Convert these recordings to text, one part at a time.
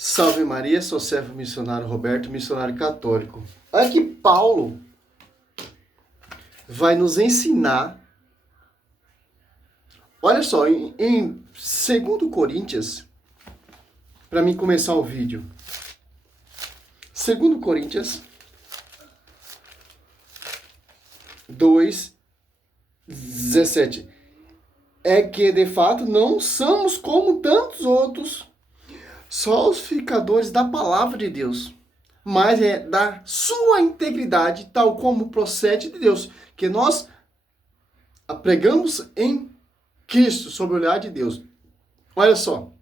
Salve Maria, sou servo missionário Roberto, missionário católico. Olha que Paulo vai nos ensinar. Olha só, em 2 Coríntios, para mim começar o vídeo. 2 Coríntios 2:17. É que, de fato, não somos como tantos outros falsificadores da palavra de Deus, mas é da sua integridade, tal como procede de Deus, que nós pregamos em Cristo, sob o olhar de Deus. Olha só,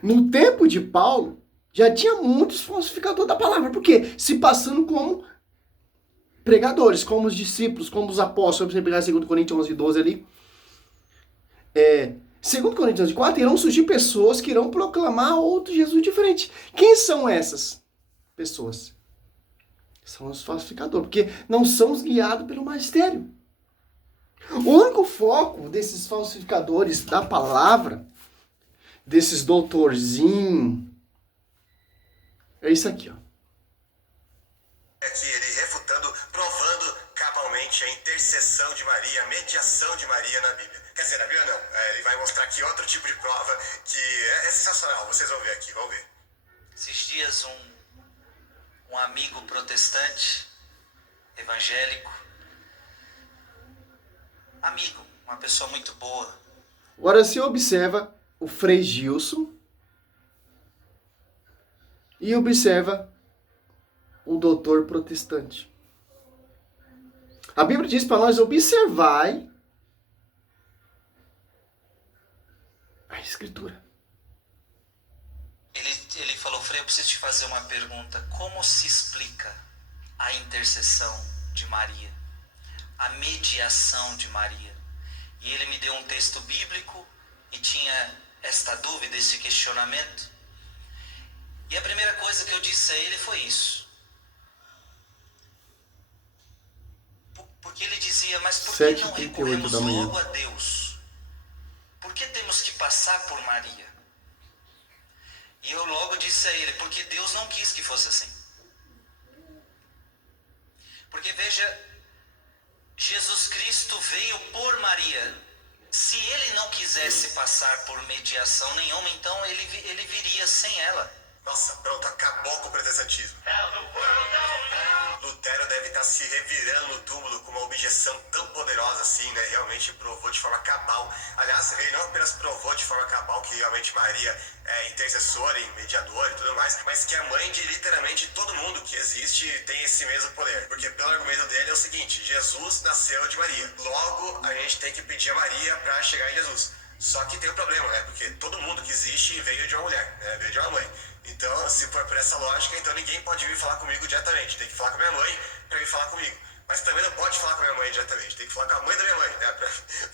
no tempo de Paulo, já tinha muitos falsificadores da palavra, porque se passando como pregadores, como os discípulos, como os apóstolos. Você pegar 2 Coríntios 11:12 ali, 2 Coríntios 4, irão surgir pessoas que irão proclamar outro Jesus diferente. Quem são essas pessoas? São os falsificadores, porque não somos guiados pelo magistério. O único foco desses falsificadores da palavra, desses doutorzinhos, é isso aqui, ó. Aqui ele refutando, provando cabalmente a intercessão de Maria, a mediação de Maria na Bíblia. Quer dizer, na Bíblia não. Ele vai mostrar aqui outro tipo de prova que é sensacional. Vocês vão ver aqui, vão ver. Esses dias um amigo protestante, evangélico, amigo, uma pessoa muito boa. Agora se observa o Frei Gilson e observa o doutor protestante. A Bíblia diz para nós: observai a Escritura. Ele falou: Frei, eu preciso te fazer uma pergunta. Como se explica a intercessão de Maria? A mediação de Maria? E ele me deu um texto bíblico e tinha esta dúvida, esse questionamento. E a primeira coisa que eu disse a ele foi isso. Porque ele dizia: mas por que não 7h38 recorremos da manhã. logo a Deus? Por que temos que passar por Maria? E eu logo disse a ele: porque Deus não quis que fosse assim. Porque veja, Jesus Cristo veio por Maria. Se ele não quisesse passar por mediação nenhuma, então ele viria sem ela. Nossa, pronto, acabou com o protestantismo. Lutero deve estar se revirando no túmulo com uma objeção tão poderosa assim, né? Realmente provou de forma cabal. Aliás, ele não apenas provou de forma cabal que realmente Maria é intercessora e mediadora e tudo mais, mas que a mãe de literalmente todo mundo que existe tem esse mesmo poder. Porque pelo argumento dele é o seguinte: Jesus nasceu de Maria. Logo, a gente tem que pedir a Maria para chegar em Jesus. Só que tem um problema, né? Porque todo mundo que existe veio de uma mulher, né? Veio de uma mãe. Então, se for por essa lógica, então ninguém pode vir falar comigo diretamente. Tem que falar com a minha mãe para vir falar comigo. Mas também não pode falar com a minha mãe diretamente. Tem que falar com a mãe da minha mãe, né?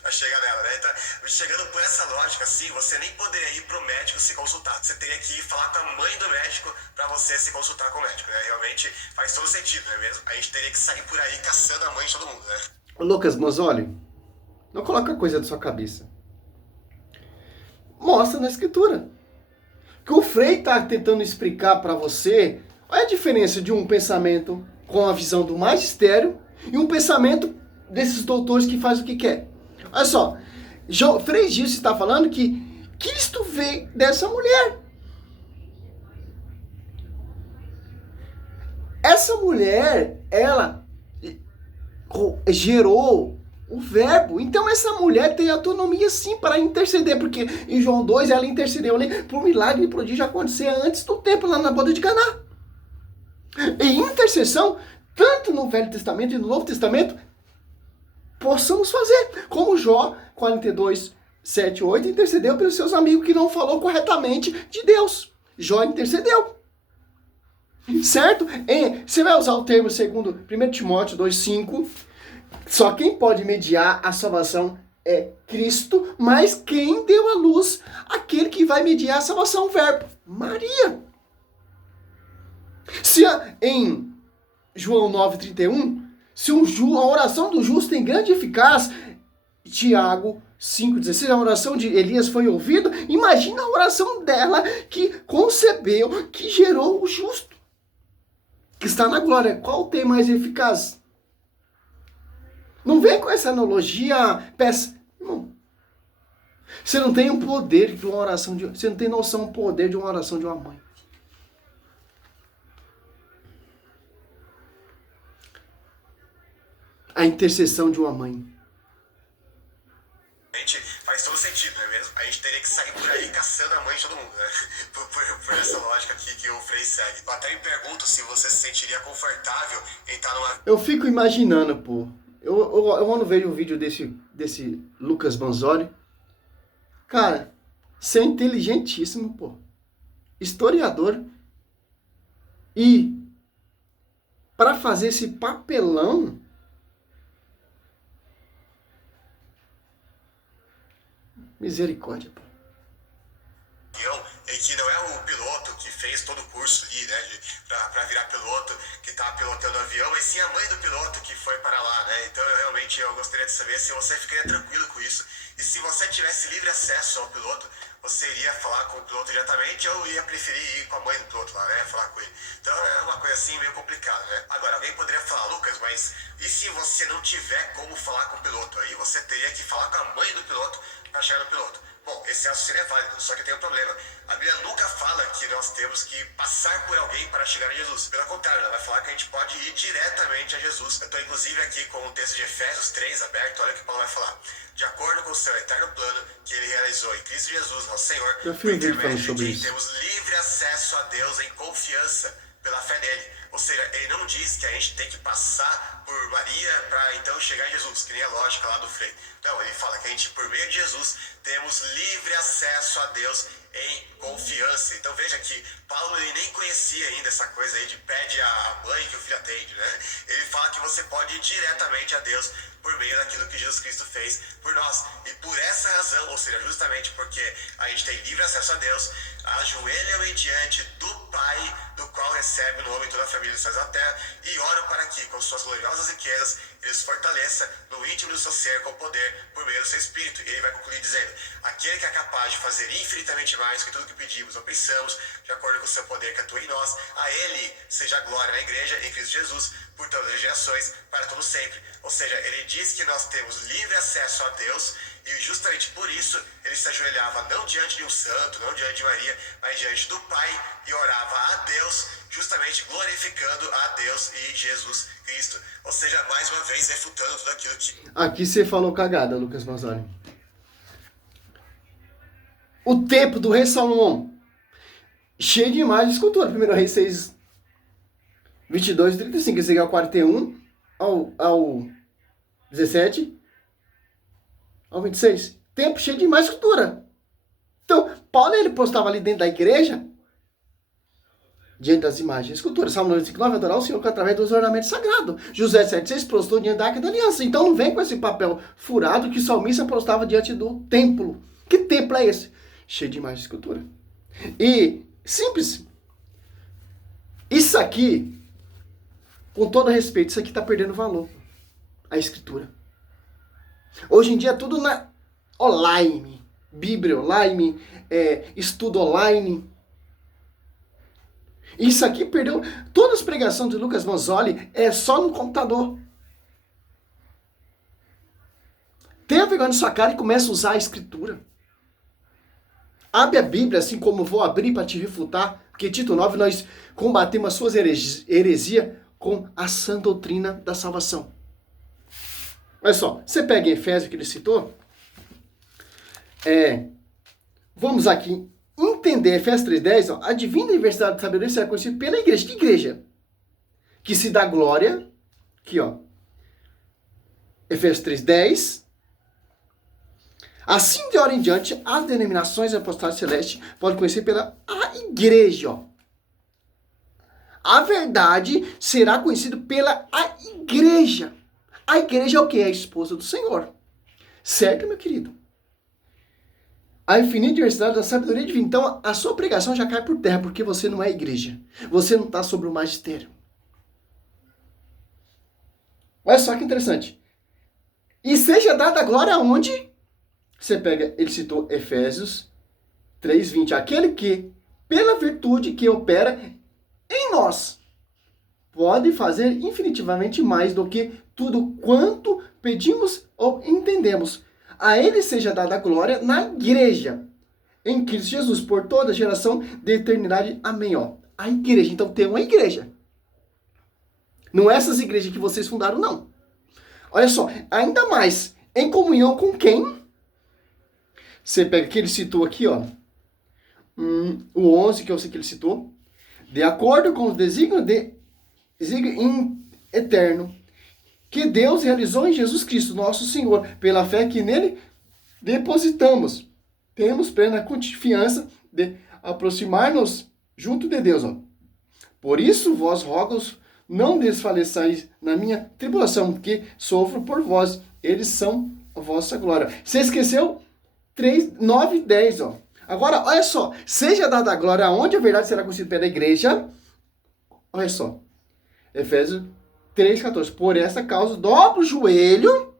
Pra chegar nela, né? Então, chegando por essa lógica, assim, você nem poderia ir pro médico se consultar. Você teria que ir falar com a mãe do médico para você se consultar com o médico, né? Realmente faz todo sentido, não é mesmo? A gente teria que sair por aí caçando a mãe de todo mundo, né? Lucas, mas olha, não coloca coisa da sua cabeça. Mostra na Escritura. Que o Frei está tentando explicar para você. Olha a diferença de um pensamento com a visão do magistério e um pensamento desses doutores que faz o que quer. Olha só, Frei Gilson está falando que Cristo veio dessa mulher. Essa mulher, ela gerou o verbo. Então essa mulher tem autonomia sim para interceder, porque em João 2 ela intercedeu ali por um milagre e prodígio acontecer antes do tempo, lá na boda de Caná. E intercessão, tanto no Velho Testamento e no Novo Testamento, possamos fazer. Como Jó 42, 7, 8 intercedeu pelos seus amigos que não falou corretamente de Deus. Jó intercedeu. Certo? Você vai usar o termo segundo 1 Timóteo 2,5. Só quem pode mediar a salvação é Cristo, mas quem deu à luz aquele que vai mediar a salvação, o verbo, Maria. Se em João 9,31, se a oração do justo tem grande eficácia, Tiago 5,16, a oração de Elias foi ouvida. Imagina a oração dela que concebeu, que gerou o justo, que está na glória. Qual tem mais eficaz? Não vem com essa analogia, peça. Não. Você não tem o poder de uma oração, você não tem noção do poder de uma oração de uma mãe. A intercessão de uma mãe. Faz todo sentido, não é mesmo? A gente teria que sair por aí caçando a mãe de todo mundo, né? Por essa lógica aqui que o Frei segue. Eu até me pergunto se você se sentiria confortável em estar numa... Eu fico imaginando, pô. Eu quando vejo o vídeo desse Lucas Manzoli, cara, você é inteligentíssimo, pô. Historiador. E para fazer esse papelão, misericórdia, pô. E que não é o piloto que fez todo o curso ali, né, pra virar piloto, que tá pilotando o avião, mas sim a mãe do piloto que foi para lá, né? Então eu gostaria de saber se você ficaria tranquilo com isso. E se você tivesse livre acesso ao piloto, você iria falar com o piloto diretamente ou ia preferir ir com a mãe do piloto lá, né? Falar com ele. Então é uma coisa assim meio complicada, né? Agora, alguém poderia falar, Lucas, mas e se você não tiver como falar com o piloto? Aí você teria que falar com a mãe do piloto para chegar no piloto. Bom, esse raciocínio é válido, só que tem um problema. A Bíblia nunca fala que nós temos que passar por alguém para chegar a Jesus. Pelo contrário, ela vai falar que a gente pode ir diretamente a Jesus. Eu estou inclusive aqui com o texto de Efésios 3 aberto, olha o que Paulo vai falar. De acordo com o seu eterno plano que ele realizou em Cristo Jesus, nosso Senhor, por intermédio de quem temos livre acesso a Deus em confiança pela fé nele. Ou seja, ele não diz que a gente tem que passar por Maria para então chegar em Jesus, que nem a lógica lá do Frei. Não, ele fala que a gente, por meio de Jesus, temos livre acesso a Deus em confiança. Então veja que Paulo ele nem conhecia ainda essa coisa aí de pede a mãe que o filho atende, né? Ele fala que você pode ir diretamente a Deus por meio daquilo que Jesus Cristo fez por nós. E por essa razão, ou seja, justamente porque a gente tem livre acesso a Deus, ajoelham-me diante do Pai, do qual recebe o nome toda a família dos céus da terra, e oro para que, com suas gloriosas riquezas, ele os fortaleça no íntimo do seu ser com poder por meio do seu Espírito. E ele vai concluir dizendo, aquele que é capaz de fazer infinitamente mais que tudo que pedimos ou pensamos, de acordo com o seu poder que atua em nós, a ele seja a glória na igreja, em Cristo Jesus, por todas as gerações, para todo sempre. Ou seja, ele diz que nós temos livre acesso a Deus, e justamente por isso ele se ajoelhava não diante de um santo, não diante de Maria, mas diante do Pai e orava a Deus, justamente glorificando a Deus e Jesus Cristo. Ou seja, mais uma vez refutando tudo aquilo que... Aqui você falou cagada, Lucas Manzoni. O templo do rei Salomão, cheio de imagens de escultura. 1 Reis 6, 22 e 35. Esse aqui é o 41 ao 17 ao 26. Templo cheio de imagens de escultura. Então, Paulo ele postava ali dentro da igreja, diante das imagens de escultura. Salmo 95:9, adorar o Senhor através dos ornamentos sagrados. José 7:6 prostou diante da Arca da Aliança. Então não vem com esse papel furado que o salmista prostava diante do templo. Que templo é esse? Cheio de imagens de escultura. E, simples, isso aqui, com todo respeito, isso aqui está perdendo valor. A escritura. Hoje em dia tudo na online. Bíblia online, estudo online. Isso aqui perdeu. Todas as pregações de Lucas Manzoli é só no computador. Tenha vergonha na sua cara e comece a usar a escritura. Abre a Bíblia, assim como eu vou abrir para te refutar. Porque Tito 9, nós combatemos as suas heresias com a sã doutrina da salvação. Olha só, você pega em Efésios que ele citou. Vamos aqui entender Efésios 3:10, a divina universidade de sabedoria será conhecida pela igreja. Que igreja? Que se dá glória. Aqui, ó. Efésios 3:10. Assim de hora em diante, as denominações apostólicas celestes podem conhecer pela a igreja. Ó. A verdade será conhecida pela a igreja. A igreja é o que? É a esposa do Senhor. Certo, meu querido? A infinita diversidade da sabedoria divina. Então, a sua pregação já cai por terra, porque você não é igreja. Você não está sobre o magistério. Olha só que interessante. E seja dada a glória aonde? Você pega, ele citou Efésios 3:20. Aquele que, pela virtude que opera em nós, pode fazer infinitivamente mais do que tudo quanto pedimos ou entendemos. A ele seja dada a glória na igreja, em Cristo Jesus, por toda geração de eternidade. Amém. Ó, a igreja. Então tem uma igreja. Não é essas igrejas que vocês fundaram, não. Olha só, ainda mais, em comunhão com quem? Você pega que ele citou aqui, ó. O 11, que eu sei que ele citou. De acordo com os desígnios eterno que Deus realizou em Jesus Cristo, nosso Senhor, pela fé que nele depositamos. Temos plena confiança de aproximar-nos junto de Deus. Ó. Por isso, vós rogos, não desfaleçais na minha tribulação, que sofro por vós. Eles são a vossa glória. Você esqueceu? 3, 9 e 10, ó. Agora, olha só. Seja dada a glória aonde a verdade será conhecida pela igreja. Olha só. Efésios 3,14. Por essa causa, dobra o joelho,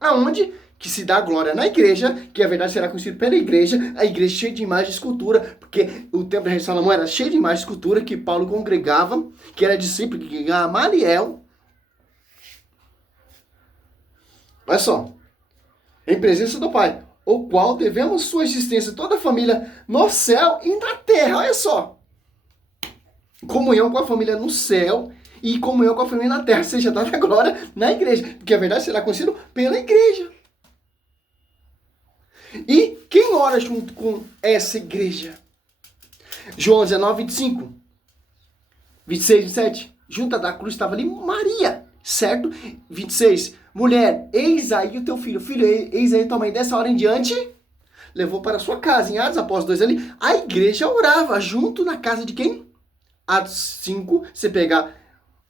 aonde que se dá glória na igreja, que a verdade será conhecida pela igreja, a igreja cheia de imagem e escultura, porque o templo de Salomão era cheio de imagem e escultura, que Paulo congregava, que era discípulo de Gamaliel. Olha só. Em presença do Pai, o qual devemos sua existência, toda a família no céu e na terra. Olha só. Comunhão com a família no céu e comunhão com a família na terra, seja dada glória na igreja, porque a verdade será conhecida pela igreja. E quem ora junto com essa igreja? João 19, 25, 26, 27. Junto da cruz estava ali Maria, certo? 26. Mulher, eis aí o teu filho. Filho, eis aí tua mãe. Dessa hora em diante, levou para sua casa. Em Atos, após 2 ali, a igreja orava junto na casa de quem? Atos 5, você pegar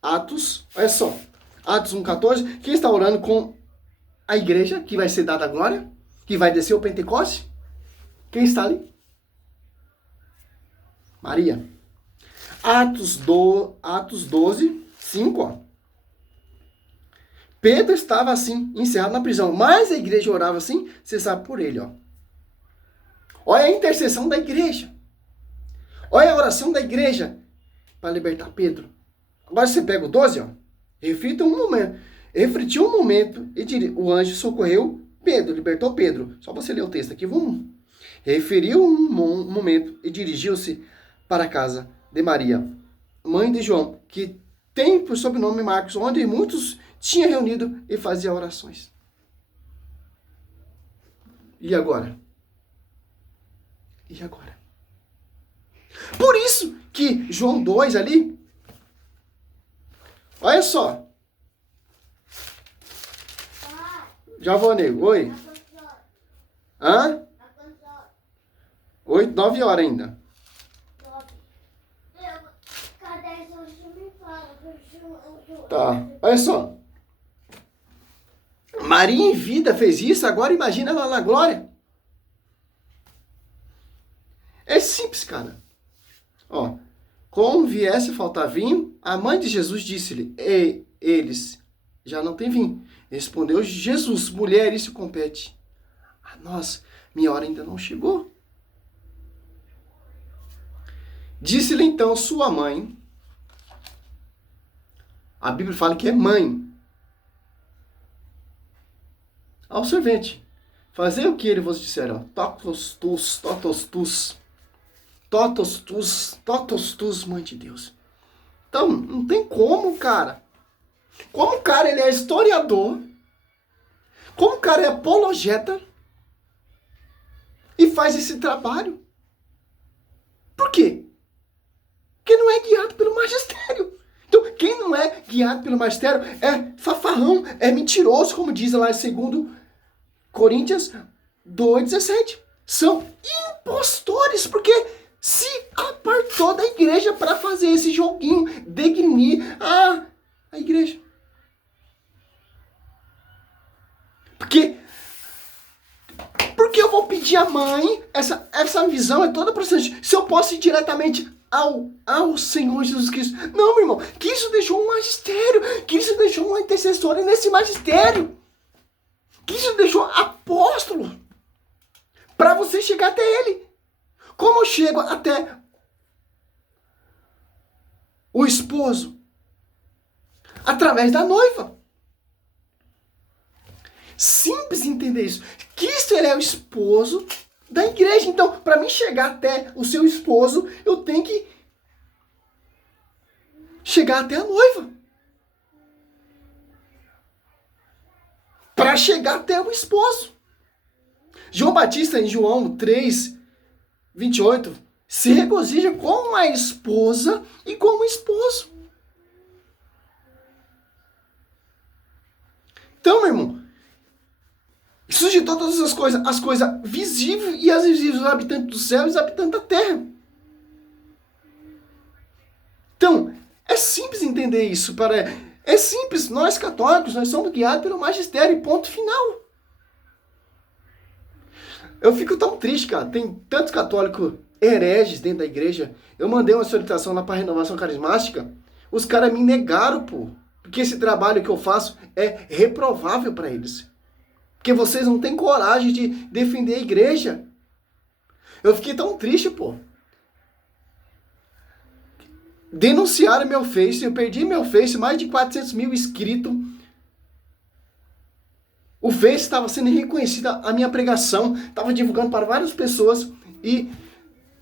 Atos, olha só. Atos 1,14. Quem está orando com a igreja, que vai ser dada a glória? Que vai descer o Pentecoste? Quem está ali? Maria. Atos 12, 5, ó. Pedro estava assim, encerrado na prisão, mas a igreja orava assim, você sabe por ele, ó. Olha a intercessão da igreja. Olha a oração da igreja para libertar Pedro. Agora você pega o 12, ó. Refletiu um momento e o anjo socorreu Pedro, libertou Pedro. Só você ler o texto aqui, vamos. Referiu um momento e dirigiu-se para a casa de Maria, mãe de João, que tem por sobrenome Marcos, onde muitos tinham reunido e fazia orações. E agora? E agora? Por isso que João 2 ali, olha só. Já vou, nego. Oi. Hã? 8, 9 horas ainda. Tá. Olha só. Maria em vida fez isso, agora imagina ela na glória. É simples, cara. Ó. Como viesse a faltar vinho, a mãe de Jesus disse-lhe, eles já não têm vinho. Respondeu Jesus, mulher, isso compete a nós, minha hora ainda não chegou. Disse-lhe então sua mãe, a Bíblia fala que é mãe, ao servente, fazer o que ele vos disser, ó, totos tus, mãe de Deus. Então, não tem como, cara. Como o cara ele é historiador, como o cara é apologeta e faz esse trabalho. Por quê? Porque não é guiado pelo magistério. Então, quem não é guiado pelo magistério é fanfarrão, é mentiroso, como diz lá em 2 Coríntios 2,17. São impostores, porque se apartou da igreja para fazer esse joguinho, degnir a igreja. Porque eu vou pedir à mãe, essa visão é toda procedente. Se eu posso ir diretamente ao Senhor Jesus Cristo. Não, meu irmão, Cristo deixou um magistério, Cristo deixou uma intercessora nesse magistério. Cristo deixou apóstolo para você chegar até ele. Como eu chego até o esposo? Através da noiva. Simples entender isso. Cristo, ele é o esposo da igreja. Então, para mim chegar até o seu esposo, eu tenho que chegar até a noiva. Para chegar até o esposo. João Batista, em João 3, 28, se regozija com a esposa e com o esposo. Então, meu irmão, suscitou todas as coisas visíveis e as invisíveis, os habitantes do céu e os habitantes da terra. Então, é simples entender isso. É simples, nós católicos, nós somos guiados pelo magistério, ponto final. Eu fico tão triste, cara. Tem tantos católicos hereges dentro da igreja. Eu mandei uma solicitação lá para a renovação carismática. Os caras me negaram, pô. Porque esse trabalho que eu faço é reprovável para eles. Porque vocês não têm coragem de defender a igreja. Eu fiquei tão triste, pô. Denunciaram meu Face, eu perdi meu Face, mais de 400 mil inscritos. O Face estava sendo reconhecida a minha pregação, estava divulgando para várias pessoas e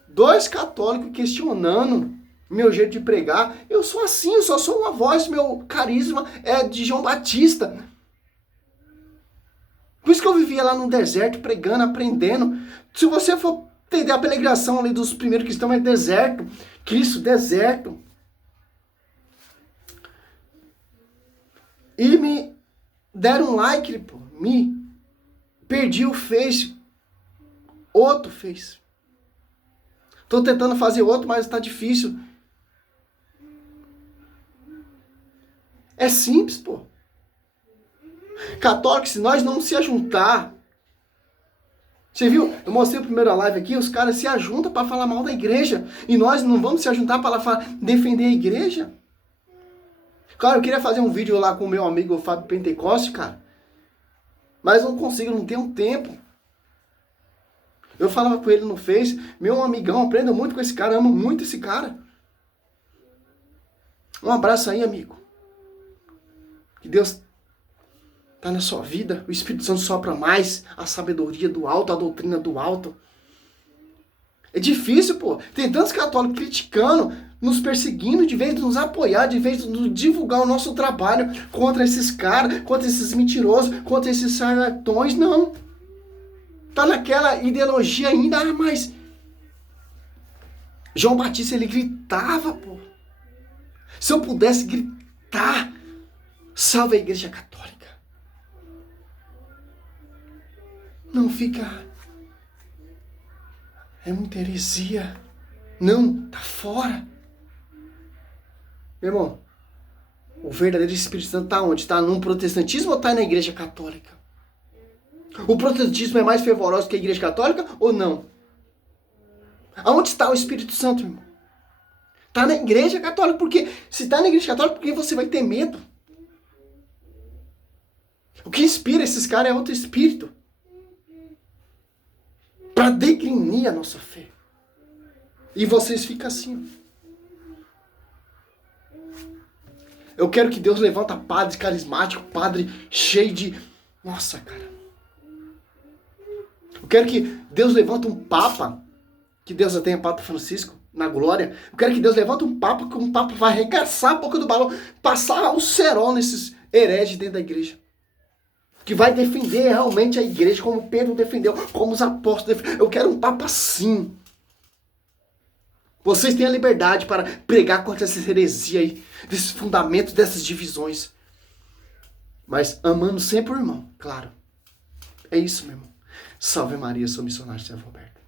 2 católicos questionando meu jeito de pregar. Eu sou assim, eu só sou uma voz, meu carisma é de João Batista. Por isso que eu vivia lá no deserto, pregando, aprendendo. Se você for entender a peregrinação ali dos primeiros cristãos, é deserto. Cristo, deserto. E me deram um like, pô. Perdi o Face. Outro Face. Tô tentando fazer outro, mas tá difícil. É simples, pô. Católico, se nós não se ajuntar... Você viu? Eu mostrei a primeira live aqui, os caras se ajuntam para falar mal da igreja. E nós não vamos se ajuntar para defender a igreja? Claro, eu queria fazer um vídeo lá com o meu amigo Fábio Pentecoste, cara. Mas não consigo, não tenho tempo. Eu falava com ele no Face, meu amigão, aprendo muito com esse cara, amo muito esse cara. Um abraço aí, amigo. Que Deus tá na sua vida, o Espírito Santo sopra mais, a sabedoria do alto, a doutrina do alto. É difícil, pô. Tem tantos católicos criticando, nos perseguindo, de vez de nos apoiar, de vez de divulgar o nosso trabalho contra esses caras, contra esses mentirosos, contra esses charlatões. Não. Tá naquela ideologia ainda, mas João Batista, ele gritava, pô. Se eu pudesse gritar, salve a Igreja Católica. Não fica... É muita heresia. Não, tá fora. Meu irmão, o verdadeiro Espírito Santo tá onde? Tá no protestantismo ou tá na Igreja Católica? O protestantismo é mais fervoroso que a Igreja Católica ou não? Aonde está o Espírito Santo, irmão? Tá na Igreja Católica. Porque se tá na Igreja Católica, por que você vai ter medo? O que inspira esses caras é outro espírito. Para degrinir a nossa fé. E vocês ficam assim. Eu quero que Deus levanta padre carismático, padre cheio de... Nossa, cara. Eu quero que Deus levanta um papa, que Deus já tenha Papa Francisco na glória. Eu quero que Deus levanta um papa, que um papa vai arregaçar a boca do balão, passar o cerol nesses hereges dentro da igreja. Que vai defender realmente a igreja como Pedro defendeu, como os apóstolos defenderam. Eu quero um papa assim. Vocês têm a liberdade para pregar contra essa heresia aí, desses fundamentos, dessas divisões. Mas amando sempre o irmão, claro. É isso, meu irmão. Salve Maria, sou missionário servo Roberto.